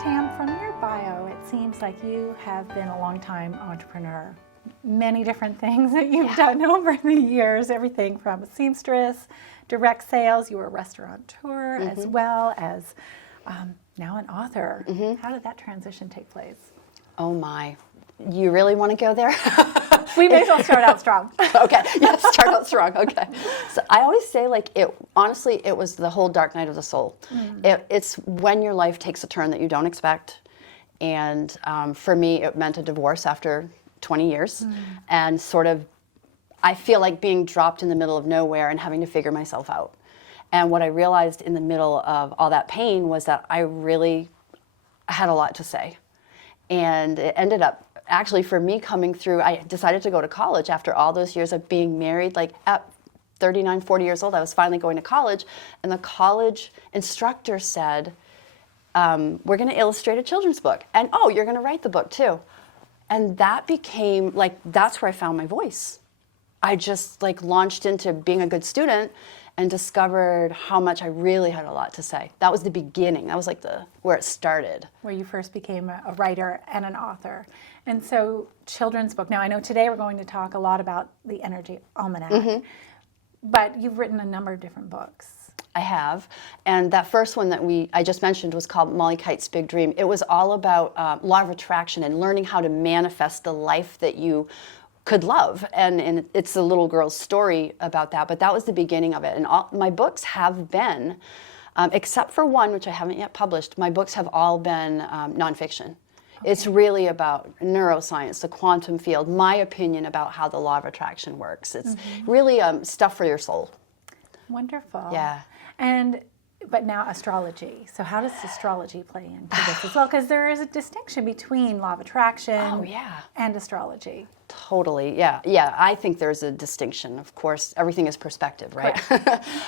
Tam, from your bio, it seems like you have been a long-time entrepreneur. Many different things that you've done over the years, everything from a seamstress, direct sales, you were a restaurateur, as well as now an author. How did that transition take place? Oh my, you really want to go there? We may as well start out strong. Okay, yes, start out strong, okay. So I always say, like, honestly, it was the whole dark night of the soul. It's when your life takes a turn that you don't expect. And for me, it meant a divorce after 20 years. And sort of, I feel like being dropped in the middle of nowhere and having to figure myself out. And what I realized in the middle of all that pain was that I really had a lot to say. And it ended up, actually, for me coming through, I decided to go to college after all those years of being married. Like at 39, 40 years old, I was finally going to college, and the college instructor said, we're going to illustrate a children's book, and oh, you're going to write the book too. And that became, like, that's where I found my voice. I just, like, launched into being a good student and discovered how much I really had a lot to say. That was the beginning. That was like where it started. Where you first became a writer and an author. And so, children's book. Now, I know today we're going to talk a lot about the Energy Almanac, but you've written a number of different books. I have. And that first one that I just mentioned was called Molly Kite's Big Dream. It was all about law of attraction and learning how to manifest the life that you could love, and it's a little girl's story about that, but that was the beginning of it. And all my books have been, except for one, which I haven't yet published, my books have all been nonfiction. Okay. It's really about neuroscience, the quantum field, my opinion about how the law of attraction works. It's really stuff for your soul. Wonderful. Yeah. But now astrology. So how does astrology play into this as well? Because there is a distinction between law of attraction and astrology. Totally, yeah. Yeah, I think there's a distinction. Of course, everything is perspective, right?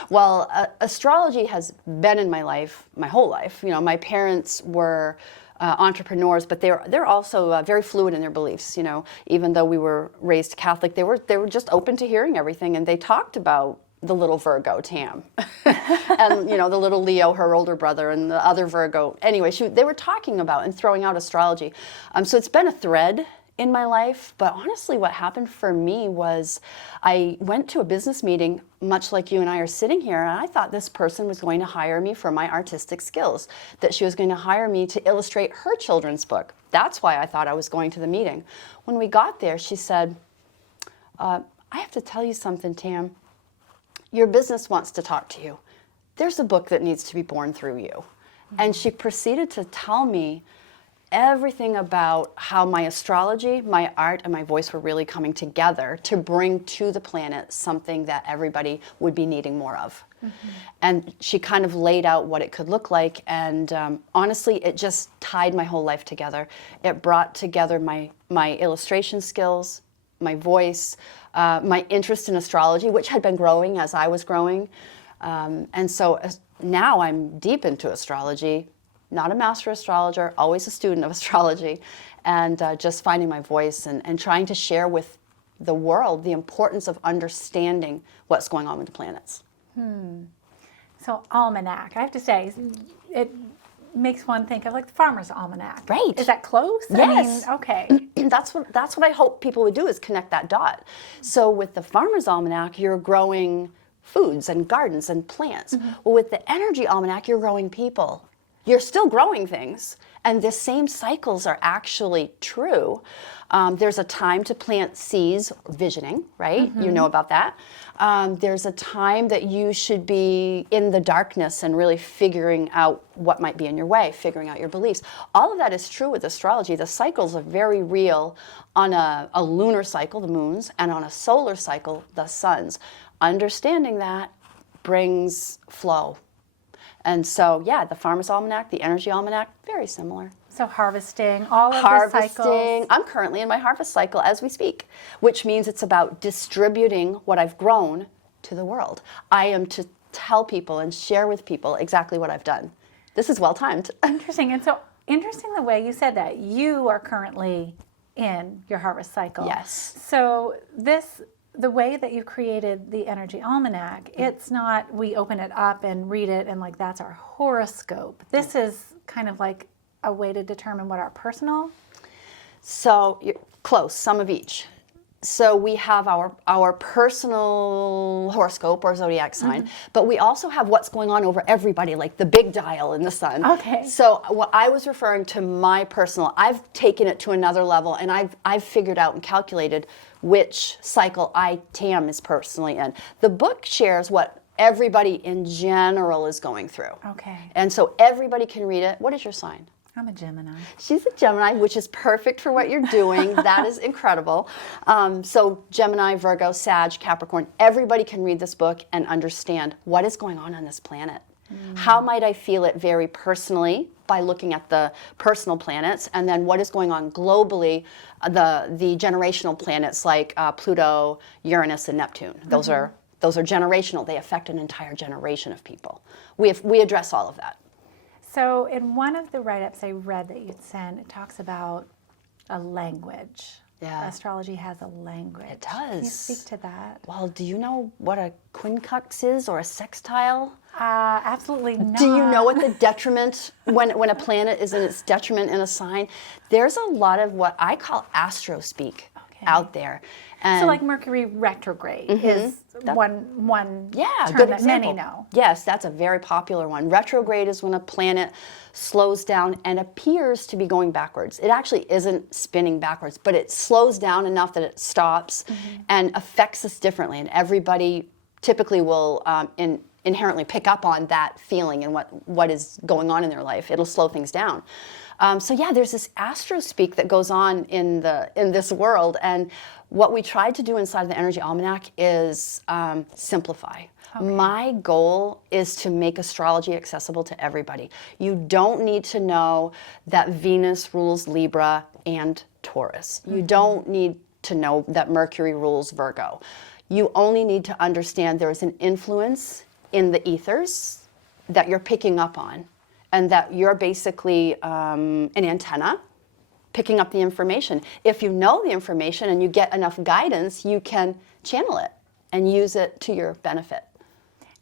Well, astrology has been in my life, my whole life. You know, my parents were entrepreneurs, but they're also very fluid in their beliefs. You know, even though we were raised Catholic, they were just open to hearing everything, and they talked about the little Virgo, Tam, and, you know, the little Leo, her older brother, and the other Virgo. Anyway, they were talking about and throwing out astrology. So it's been a thread in my life, but honestly what happened for me was I went to a business meeting, much like you and I are sitting here, and I thought this person was going to hire me for my artistic skills, that she was going to hire me to illustrate her children's book. That's why I thought I was going to the meeting. When we got there, she said, I have to tell you something, Tam. Your business wants to talk to you. There's a book that needs to be born through you. And she proceeded to tell me everything about how my astrology, my art, and my voice were really coming together to bring to the planet something that everybody would be needing more of. And she kind of laid out what it could look like, and honestly, it just tied my whole life together. It brought together my illustration skills, my voice, my interest in astrology, which had been growing as I was growing. And so now I'm deep into astrology, not a master astrologer, always a student of astrology, and just finding my voice and trying to share with the world the importance of understanding what's going on with the planets. So almanac, I have to say, it makes one think of like the Farmer's Almanac. Right. Is that close? Yes. I mean, okay. That's what I hope people would do, is connect that dot. So with the Farmer's Almanac, you're growing foods and gardens and plants. Well, with the Energy Almanac, you're growing people. You're still growing things, and the same cycles are actually true. There's a time to plant seeds, visioning, right? You know about that. There's a time that you should be in the darkness and really figuring out what might be in your way, figuring out your beliefs. All of that is true with astrology. The cycles are very real on a lunar cycle, the moons, and on a solar cycle, the suns. Understanding that brings flow. And so, yeah, the Farmer's Almanac, the Energy Almanac, very similar. So harvesting, all of the cycles. I'm currently in my harvest cycle as we speak, which means it's about distributing what I've grown to the world. I am to tell people and share with people exactly what I've done. This is well timed. Interesting. And so interesting the way you said that. You are currently in your harvest cycle. Yes. So this the way that you've created the Energy Almanac, it's not we open it up and read it and like that's our horoscope. This is kind of like a way to determine what our personal. So you're close, some of each. So we have our personal horoscope or zodiac sign, but we also have what's going on over everybody, like the big dial in the sun. Okay. So what I was referring to my personal, I've taken it to another level, and I've figured out and calculated which cycle Tam is personally in. The book shares what everybody in general is going through. Okay. And so everybody can read it. What is your sign? I'm a Gemini. She's a Gemini, which is perfect for what you're doing. That is incredible. So Gemini, Virgo, Sag, Capricorn, everybody can read this book and understand what is going on this planet. How might I feel it very personally by looking at the personal planets, and then what is going on globally, the generational planets like Pluto, Uranus, and Neptune. Those are generational. They affect an entire generation of people. We address all of that. So in one of the write-ups I read that you'd sent, it talks about a language. Yeah. Astrology has a language. It does. Can you speak to that? Well, do you know what a quincunx is or a sextile? Absolutely not. Do you know what the detriment, when a planet is in its detriment in a sign? There's a lot of what I call astrospeak out there. And so like Mercury retrograde is one term good that example. many know. Yes, that's a very popular one. Retrograde is when a planet slows down and appears to be going backwards. It actually isn't spinning backwards, but it slows down enough that it stops and affects us differently. And everybody typically will inherently pick up on that feeling and what is going on in their life. It'll slow things down. So yeah, there's this astrospeak that goes on in this world, and what we tried to do inside of the Energy Almanac is simplify. Okay. My goal is to make astrology accessible to everybody. You don't need to know that Venus rules Libra and Taurus. You don't need to know that Mercury rules Virgo. You only need to understand there is an influence in the ethers that you're picking up on, and that you're basically an antenna picking up the information. If you know the information and you get enough guidance, you can channel it and use it to your benefit.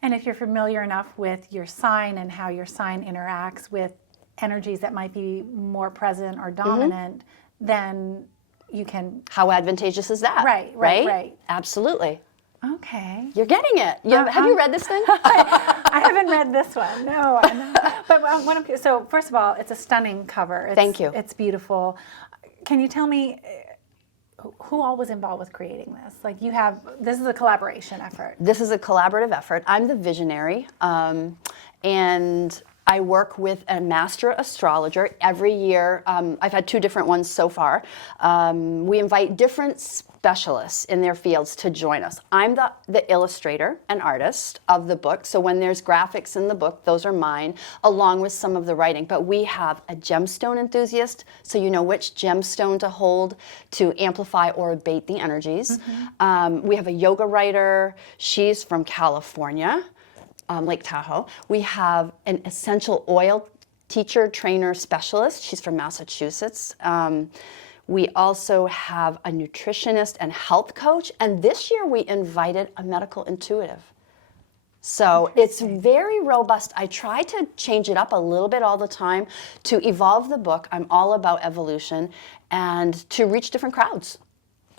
And if you're familiar enough with your sign and how your sign interacts with energies that might be more present or dominant, then you can... How advantageous is that? Right. Absolutely. Okay. You're getting it. Have you read this thing? I haven't read this one. No. But so first of all, it's a stunning cover. Thank you. It's beautiful. Can you tell me who all was involved with creating this? Like this is a collaboration effort. This is a collaborative effort. I'm the visionary, and I work with a master astrologer every year. I've had 2 different ones so far. We invite different specialists in their fields to join us. I'm the illustrator and artist of the book, so when there's graphics in the book, those are mine, along with some of the writing. But we have a gemstone enthusiast, so you know which gemstone to hold to amplify or abate the energies. We have a yoga writer. She's from California. Lake Tahoe. We have an essential oil teacher, trainer, specialist. She's from Massachusetts. We also have a nutritionist and health coach. And this year we invited a medical intuitive. So it's very robust. I try to change it up a little bit all the time to evolve the book. I'm all about evolution and to reach different crowds,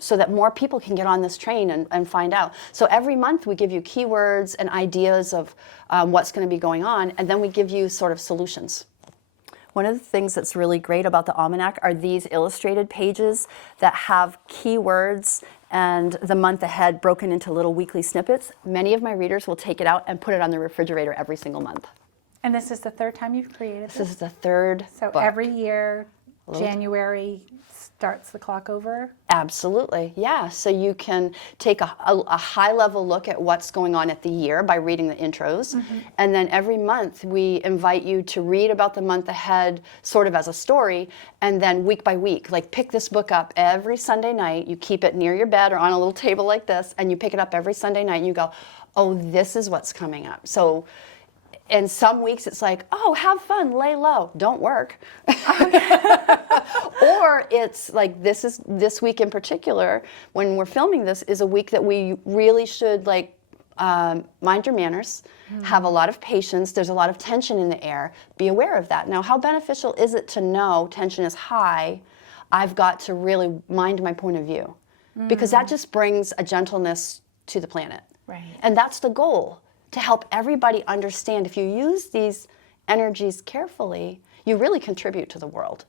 so that more people can get on this train and find out. So every month we give you keywords and ideas of what's going to be going on, and then we give you sort of solutions. One of the things that's really great about the Almanac are these illustrated pages that have keywords and the month ahead broken into little weekly snippets. Many of my readers will take it out and put it on the refrigerator every single month. And this is the 3rd time you've created this? This is the 3rd So book. Every year, January starts the clock over? Absolutely, yeah. So you can take a high-level look at what's going on at the year by reading the intros. And then every month we invite you to read about the month ahead sort of as a story, and then week by week, like pick this book up every Sunday night. You keep it near your bed or on a little table like this, and you pick it up every Sunday night and you go, oh, this is what's coming up. So And some weeks it's like, oh, have fun, lay low, don't work. Or it's like this week in particular, when we're filming this, is a week that we really should like mind your manners, have a lot of patience. There's a lot of tension in the air. Be aware of that. Now, how beneficial is it to know tension is high? I've got to really mind my point of view, because that just brings a gentleness to the planet. Right. And that's the goal, to help everybody understand if you use these energies carefully, you really contribute to the world.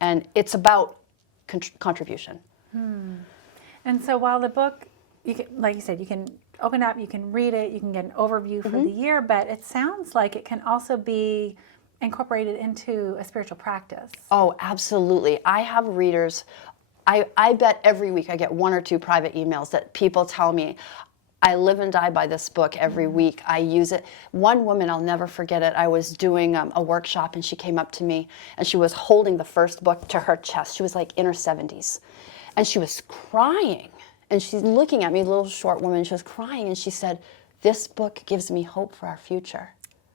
And it's about contribution. And so while the book, you can, like you said, you can open up, you can read it, you can get an overview for the year, but it sounds like it can also be incorporated into a spiritual practice. Oh, absolutely. I have readers. I bet every week I get 1 or 2 private emails that people tell me, I live and die by this book every week. I use it. One woman, I'll never forget it. I was doing a workshop and she came up to me and she was holding the first book to her chest. She was like in her 70s and she was crying. And she's looking at me, a little short woman. She was crying and she said, this book gives me hope for our future.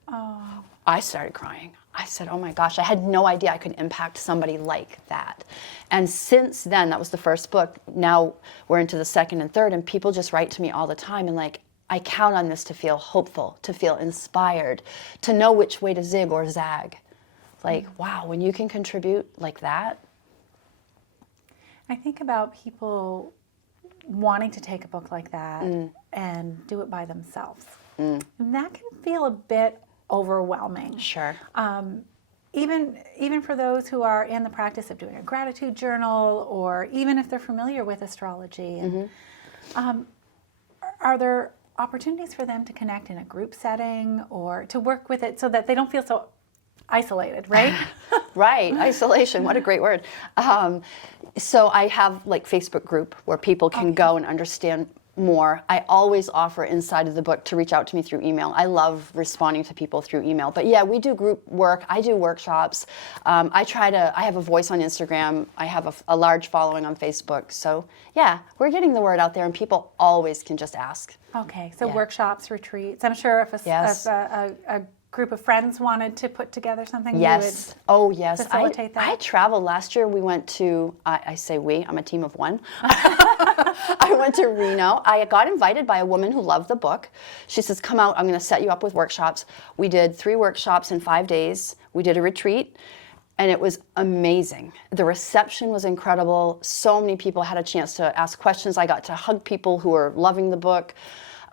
Oh. I started crying. I said, oh my gosh, I had no idea I could impact somebody like that. And since then, that was the first book. Now we're into the second and third, and people just write to me all the time and like, I count on this to feel hopeful, to feel inspired, to know which way to zig or zag. Like, wow, when you can contribute like that. I think about people wanting to take a book like that and do it by themselves. And that can feel a bit overwhelming. Sure. Even for those who are in the practice of doing a gratitude journal, or even if they're familiar with astrology, and, are there opportunities for them to connect in a group setting or to work with it so that they don't feel so isolated, right? Right, isolation, what a great word. So I have like Facebook group where people can go and understand more. I always offer inside of the book to reach out to me through email. I love responding to people through email. But yeah, we do group work. I do workshops. I have a voice on Instagram. I have a large following on Facebook. So yeah, we're getting the word out there and people always can just ask. Okay, so workshops, retreats. I'm sure if a group of friends wanted to put together something, yes. you would yes. facilitate that? I traveled last year. We went to, I say we, I'm a team of one. I went to Reno. I got invited by a woman who loved the book. She says, come out, I'm going to set you up with workshops. We did 3 workshops in 5 days. We did a retreat. And it was amazing. The reception was incredible. So many people had a chance to ask questions. I got to hug people who were loving the book.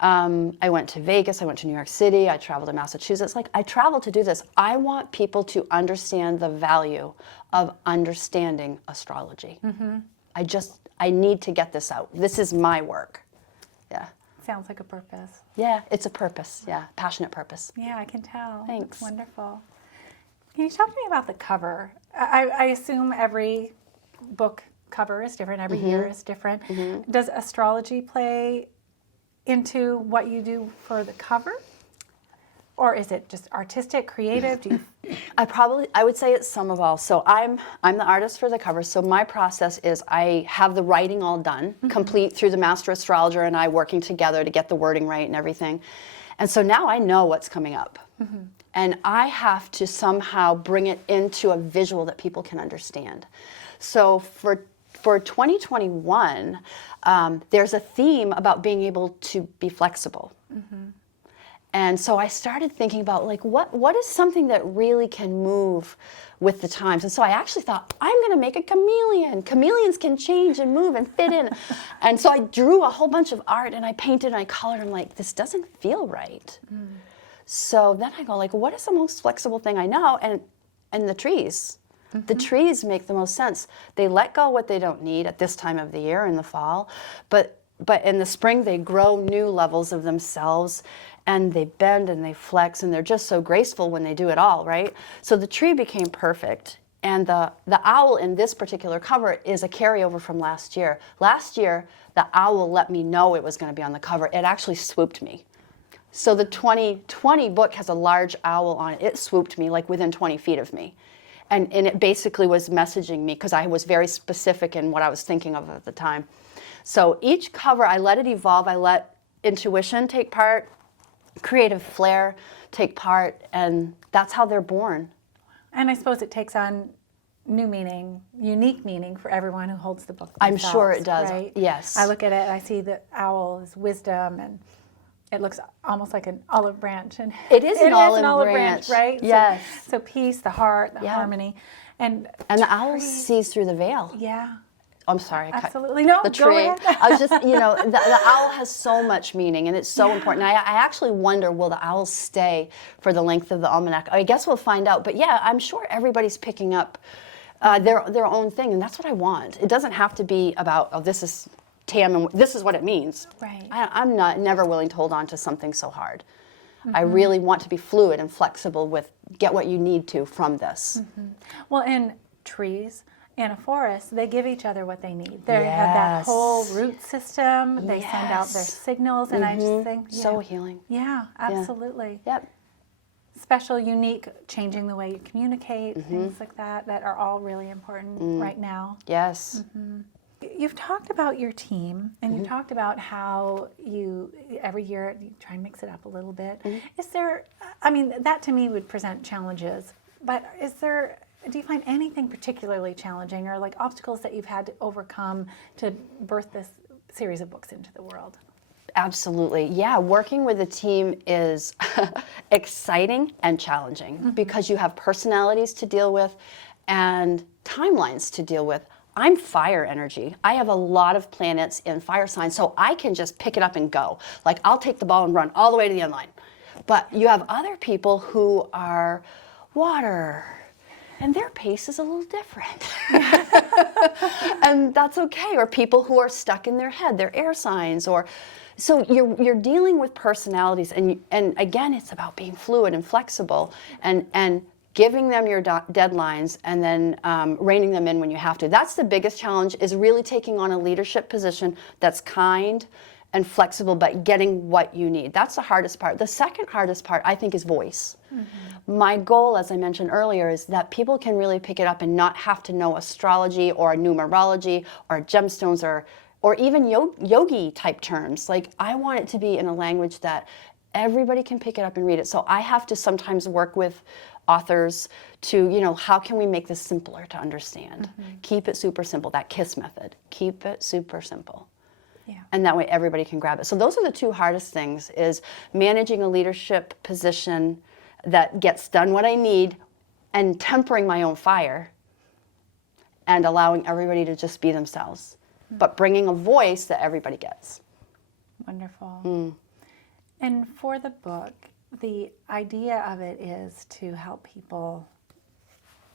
I went to Vegas, I went to New York City, I traveled to Massachusetts. Like, I traveled to do this. I want people to understand the value of understanding astrology. I need to get this out. This is my work. Yeah. Sounds like a purpose. Yeah, it's a purpose. Yeah, passionate purpose. Yeah, I can tell. Thanks. That's wonderful. Can you talk to me about the cover? I assume every book cover is different, every year is different. Does astrology play into what you do for the cover? Or is it just artistic, creative? Do you... I would say it's some of all. So I'm the artist for the cover. So my process is I have the writing all done, complete through the master astrologer and I working together to get the wording right and everything. And so now I know what's coming up. And I have to somehow bring it into a visual that people can understand. So for 2021, there's a theme about being able to be flexible. And so I started thinking about like what is something that really can move with the times. And so I actually thought, I'm going to make a chameleon. Chameleons can change and move and fit in. And so I drew a whole bunch of art and I painted and I colored. I'm like, this doesn't feel right. So then I go like, what is the most flexible thing I know? And the trees. The trees make the most sense. They let go what they don't need at this time of the year in the fall, but in the spring they grow new levels of themselves and they bend and they flex and they're just so graceful when they do it all, right? So the tree became perfect. And the owl in this particular cover is a carryover from last year. Last year, the owl let me know it was going to be on the cover. It actually swooped me. So the 2020 book has a large owl on it. It swooped me like within 20 feet of me. And it basically was messaging me because I was very specific in what I was thinking of at the time. So each cover, I let it evolve. I let intuition take part, creative flair, take part, and that's how they're born. And I suppose it takes on new meaning, unique meaning for everyone who holds the book I'm themselves, sure it does. right? Yes. I look at it and I see the owl is wisdom, and it looks almost like an olive branch. And It is an olive branch, right? Yes. So peace, the heart, the Yeah. harmony. And the owl sees through the veil. yeah. I'm sorry, I cut Absolutely. No, the go tree. ahead. I was just, the owl has so much meaning, and it's so important. I actually wonder, will the owls stay for the length of the almanac? I guess we'll find out. But yeah, I'm sure everybody's picking up their own thing, and that's what I want. It doesn't have to be about, oh, this is Tam, and this is what it means. Right. I'm never willing to hold on to something so hard. I really want to be fluid and flexible with get what you need to from this. Well, in trees and a forest, they give each other what they need. They have that whole root system. They send out their signals, and I just think, So healing. Yeah, absolutely. Yep. Special, unique, changing the way you communicate, things like that are all really important right now. Yes. You've talked about your team, and you talked about how you, every year, you try and mix it up a little bit. Is there, I mean, that to me would present challenges, but do you find anything particularly challenging, or like obstacles that you've had to overcome to birth this series of books into the world? Absolutely. Yeah, working with a team is exciting and challenging because you have personalities to deal with and timelines to deal with. I'm fire energy. I have a lot of planets in fire signs, so I can just pick it up and go. Like, I'll take the ball and run all the way to the end line. But you have other people who are water, and their pace is a little different. And that's okay. Or people who are stuck in their head, they're air signs, or so you're dealing with personalities, and again, it's about being fluid and flexible, and giving them your deadlines, and then reining them in when you have to. That's the biggest challenge, is really taking on a leadership position that's kind and flexible, but getting what you need. That's the hardest part. The second hardest part, I think, is voice. My goal, as I mentioned earlier, is that people can really pick it up and not have to know astrology or numerology or gemstones or even yogi type terms. Like, I want it to be in a language that everybody can pick it up and read it. So I have to sometimes work with authors to, how can we make this simpler to understand? Keep it super simple, that KISS method. Keep it super simple. Yeah. And that way everybody can grab it. So those are the two hardest things, is managing a leadership position that gets done what I need, and tempering my own fire, and allowing everybody to just be themselves, but bringing a voice that everybody gets. Wonderful. And for the book, the idea of it is to help people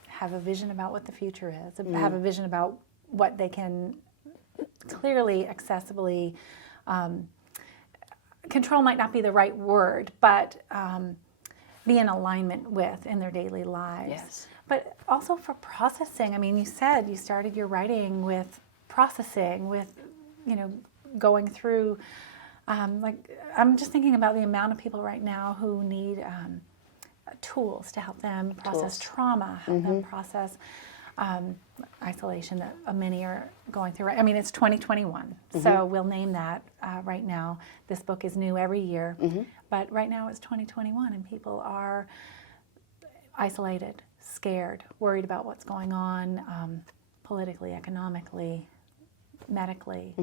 have a vision about what the future is, have a vision about what they can clearly, accessibly, control might not be the right word, but be in alignment with in their daily lives. Yes. But also for processing. I mean, you said you started your writing with processing, with, going through, I'm just thinking about the amount of people right now who need tools to help them process trauma, help them process isolation that many are going through. I mean, it's 2021, so we'll name that right now. This book is new every year, but right now it's 2021, and people are isolated, scared, worried about what's going on politically, economically, medically.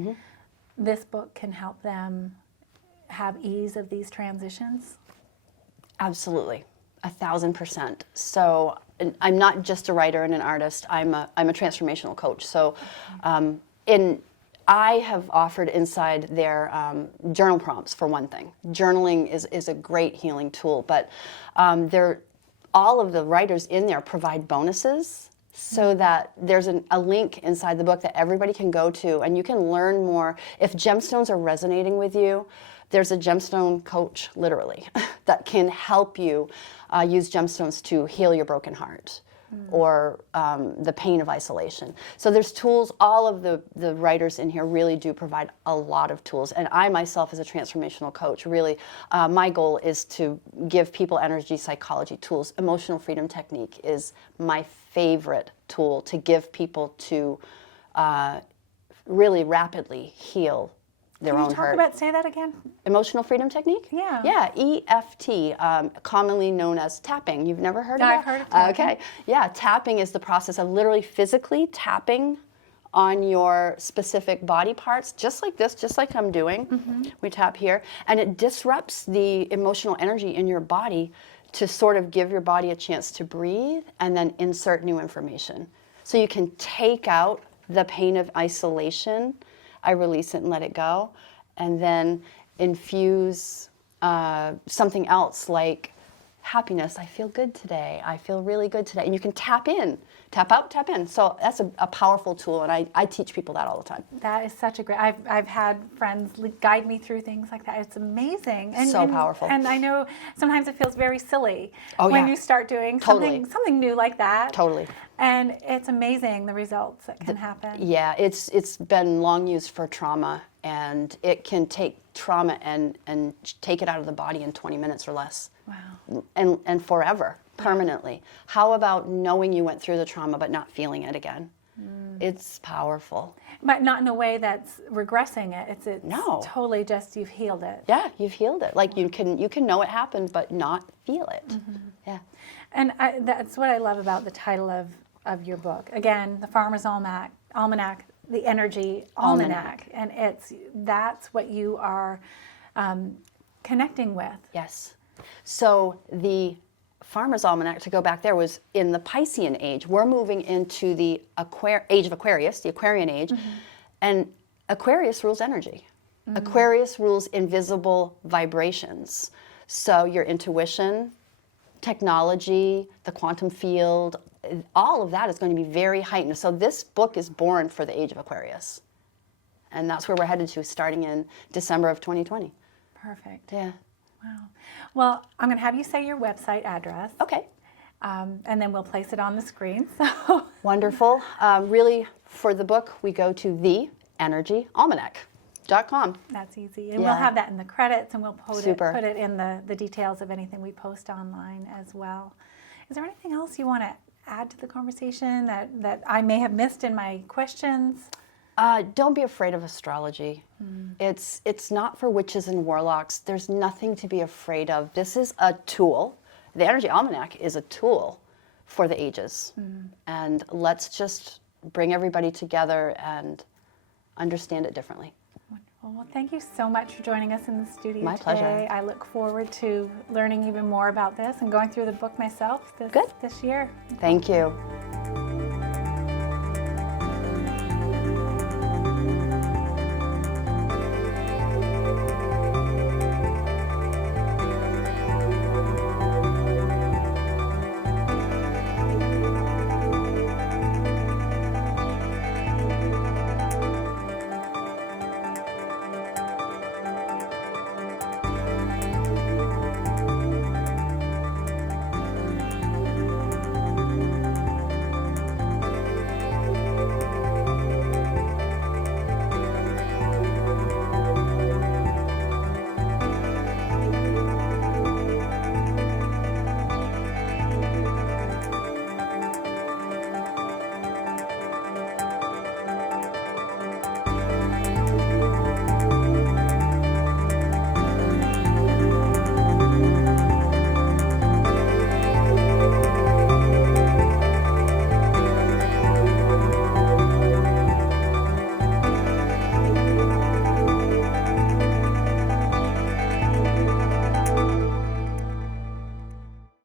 This book can help them have ease of these transitions? Absolutely, 1,000%. So I'm not just a writer and an artist. I'm a transformational coach. So I have offered inside their journal prompts, for one thing. Journaling is a great healing tool, but all of the writers in there provide bonuses, so that there's a link inside the book that everybody can go to, and you can learn more. If gemstones are resonating with you, there's a gemstone coach, literally, that can help you use gemstones to heal your broken heart or the pain of isolation. So there's tools. All of the writers in here really do provide a lot of tools. And I myself, as a transformational coach, really, my goal is to give people energy psychology tools. Emotional freedom technique is my favorite tool to give people to really rapidly heal their Can own you hurt. say that again? Emotional freedom technique? Yeah. Yeah, EFT, commonly known as tapping. You've never heard of that? I've heard of tapping. Okay. Yeah, tapping is the process of literally physically tapping on your specific body parts, just like this, just like I'm doing. We tap here, and it disrupts the emotional energy in your body to sort of give your body a chance to breathe and then insert new information. So you can take out the pain of isolation. I release it and let it go, and then infuse something else like happiness. I feel good today. I feel really good today. And you can tap in, tap out, tap in. So that's a powerful tool, and I teach people that all the time. That is such a great, I've had friends guide me through things like that. It's amazing. So powerful. And I know sometimes it feels very silly Oh, when yeah. you start doing Totally. something new like that. Totally. And it's amazing the results that can happen. Yeah, it's been long used for trauma, and it can take trauma and take it out of the body in 20 minutes or less. Wow. And forever, permanently. How about knowing you went through the trauma but not feeling it again? It's powerful. But not in a way that's regressing it. It's No. totally just you've healed it. Yeah, you've healed it. Like you can know it happened but not feel it. Yeah. And that's what I love about the title of your book. Again, the Farmer's Almanac, the Energy Almanac. And that's what you are connecting with. Yes. So the Farmer's Almanac, to go back there, was in the Piscean age. We're moving into the age of Aquarius, the Aquarian age, and Aquarius rules energy. Aquarius rules invisible vibrations. So your intuition, technology, the quantum field, all of that is going to be very heightened. So this book is born for the age of Aquarius. And that's where we're headed to starting in December of 2020. Perfect. Yeah. Wow. Well, I'm going to have you say your website address. Okay. And then we'll place it on the screen. So Wonderful. Really, for the book, we go to theenergyalmanac.com. that's easy. And Yeah. we'll have that in the credits, and we'll put it in the details of anything we post online as well. Is there anything else you want to add to the conversation that I may have missed in my questions? Don't be afraid of astrology. It's not for witches and warlocks. There's nothing to be afraid of. This is a tool. The Energy Almanac is a tool for the ages. And let's just bring everybody together and understand it differently. Well, thank you so much for joining us in the studio My today. pleasure. I look forward to learning even more about this and going through the book myself this year. Thank you.